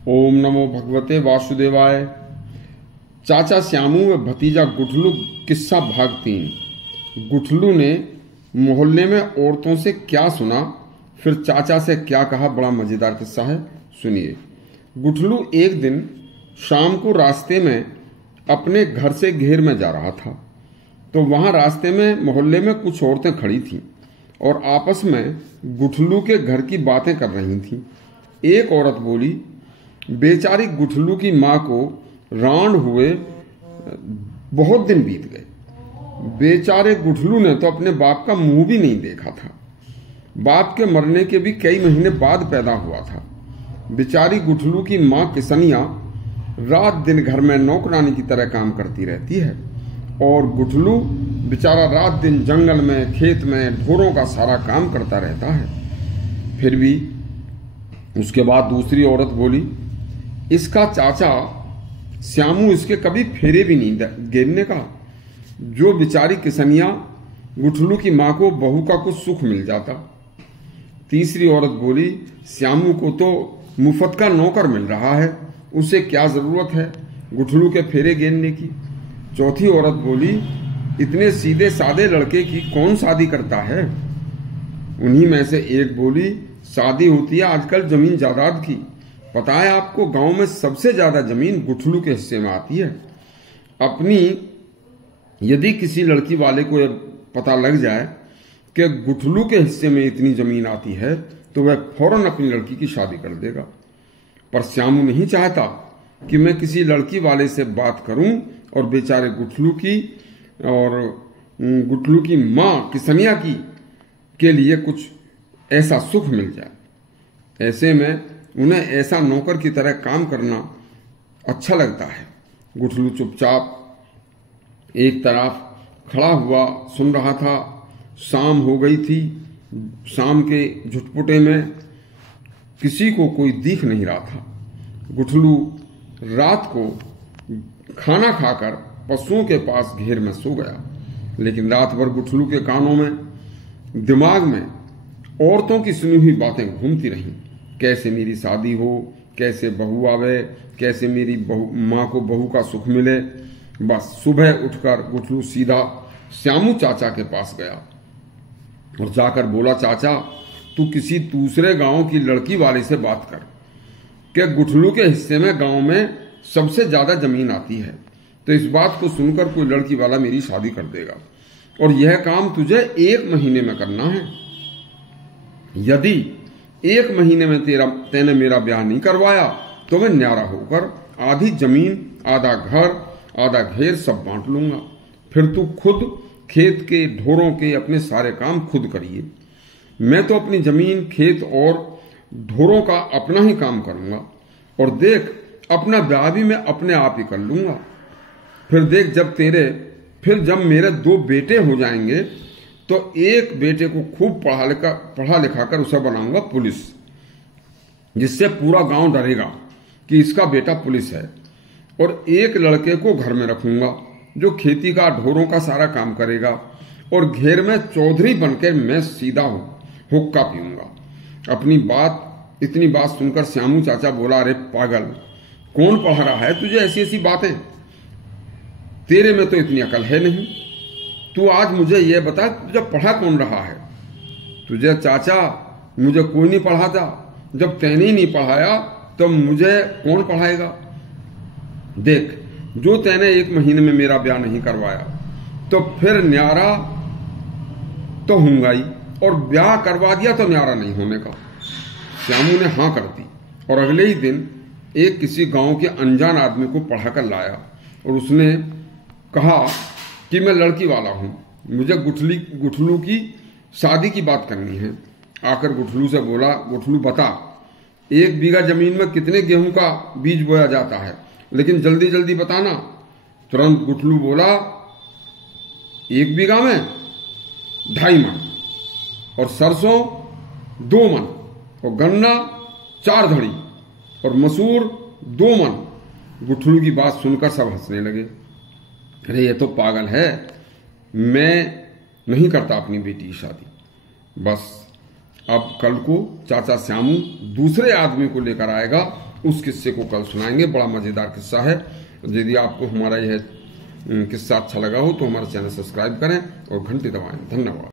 ओम नमो भगवते वासुदेवाय। चाचा श्यामू व भतीजा गुठलू। किस्सा भाग 3। गुठलू ने मोहल्ले में औरतों से क्या सुना, फिर चाचा से क्या कहा, बड़ा मजेदार किस्सा है, सुनिए। गुठलू एक दिन शाम को रास्ते में अपने घर से घेर में जा रहा था, तो वहां रास्ते में मोहल्ले में कुछ औरतें खड़ी थीं और आपस में गुठलू के घर की बातें कर रही थीं। एक औरत बोली, बेचारी गुठलू की माँ को रांड हुए बहुत दिन बीत गए। बेचारे गुठलू ने तो अपने बाप का मुंह भी नहीं देखा था। बाप के मरने के भी कई महीने बाद पैदा हुआ था। बेचारी गुठलू की माँ किसनिया रात दिन घर में नौकरानी की तरह काम करती रहती है और गुठलू बेचारा रात दिन जंगल में, खेत में ढोरों का सारा काम करता रहता है। फिर भी उसके बाद दूसरी औरत बोली, इसका चाचा श्यामू इसके कभी फेरे भी नहीं गिरने का। जो बेचारी किसनिया गुठलू की माँ को बहू का कुछ सुख मिल जाता। तीसरी औरत बोली, श्यामू को तो मुफ्त का नौकर मिल रहा है, उसे क्या जरूरत है गुठलू के फेरे गिरने की। चौथी औरत बोली, इतने सीधे सादे लड़के की कौन शादी करता है। उन्हीं में से एक बोली, शादी होती है आजकल जमीन जायदाद की। पता है आपको, गांव में सबसे ज्यादा जमीन गुठलू के हिस्से में आती है। अपनी यदि किसी लड़की वाले को पता लग जाए कि गुठलू के हिस्से में इतनी जमीन आती है तो वह फौरन अपनी लड़की की शादी कर देगा। पर श्यामू नहीं चाहता कि मैं किसी लड़की वाले से बात करूं और बेचारे गुठलू की मां किसनिया की के लिए कुछ ऐसा सुख मिल जाए। ऐसे में उन्हें ऐसा नौकर की तरह काम करना अच्छा लगता है। गुठलू चुपचाप एक तरफ खड़ा हुआ सुन रहा था। शाम हो गई थी। शाम के झुटपुटे में किसी को कोई दिख नहीं रहा था। गुठलू रात को खाना खाकर पशुओं के पास घेर में सो गया, लेकिन रात भर गुठलू के कानों में, दिमाग में औरतों की सुनी हुई बातें घूमती रहीं। कैसे मेरी शादी हो, कैसे बहू आवे, कैसे मेरी माँ को बहू का सुख मिले। बस सुबह उठकर गुठलू सीधा श्यामू चाचा के पास गया और जाकर बोला, चाचा तू किसी दूसरे गांव की लड़की वाले से बात कर कि गुठलू के हिस्से में गांव में सबसे ज्यादा जमीन आती है, तो इस बात को सुनकर कोई लड़की वाला मेरी शादी कर देगा और यह काम तुझे 1 महीने में करना है। यदि 1 महीने में तेने मेरा ब्याह नहीं करवाया तो मैं न्यारा होकर आधी जमीन, आधा घर, आधा घेर सब बांट लूंगा। फिर तू खुद खेत के, ढोरों के अपने सारे काम खुद करिए। मैं तो अपनी जमीन, खेत और ढोरों का अपना ही काम करूंगा और देख अपना ब्याह भी मैं अपने आप ही कर लूंगा। फिर देख जब मेरे 2 बेटे हो जाएंगे तो एक बेटे को खूब पढ़ा लिखा कर उसे बनाऊंगा पुलिस, जिससे पूरा गांव डरेगा कि इसका बेटा पुलिस है। और एक लड़के को घर में रखूंगा जो खेती का, ढोरों का सारा काम करेगा और घेर में चौधरी बनकर मैं सीधा हुक्का पीऊंगा। इतनी बात सुनकर श्यामू चाचा बोला, अरे पागल, कौन पढ़ा रहा है तुझे ऐसी ऐसी बातें? तेरे में तो इतनी अकल है नहीं। तू आज मुझे यह बता, तुझे पढ़ा कौन रहा है? तुझे चाचा, मुझे कोई नहीं पढ़ाता। जब तैने ही नहीं पढ़ाया तो मुझे कौन पढ़ाएगा? देख, जो तैने 1 महीने में मेरा ब्याह नहीं करवाया तो फिर न्यारा तो होऊंगा ही, और ब्याह करवा दिया तो न्यारा नहीं होने का। श्यामू ने हाँ कर दी और अगले ही दिन एक किसी गांव के अनजान आदमी को पढ़ाकर लाया और उसने कहा कि मैं लड़की वाला हूं, मुझे गुठलू की शादी की बात करनी है। आकर गुठलू से बोला, गुठलू बता, 1 बीघा जमीन में कितने गेहूं का बीज बोया जाता है, लेकिन जल्दी जल्दी बताना। तुरंत गुठलू बोला, 1 बीघा में 2.5 मन और सरसों 2 मन और गन्ना 4 धड़ी और मसूर 2 मन। गुठलू की बात सुनकर सब हंसने लगे। अरे ये तो पागल है, मैं नहीं करता अपनी बेटी की शादी। बस अब कल को चाचा श्यामू दूसरे आदमी को लेकर आएगा उस किस्से को कल सुनाएंगे। बड़ा मजेदार किस्सा है। यदि आपको हमारा यह किस्सा अच्छा लगा हो तो हमारा चैनल सब्सक्राइब करें और घंटी दबाएं। धन्यवाद।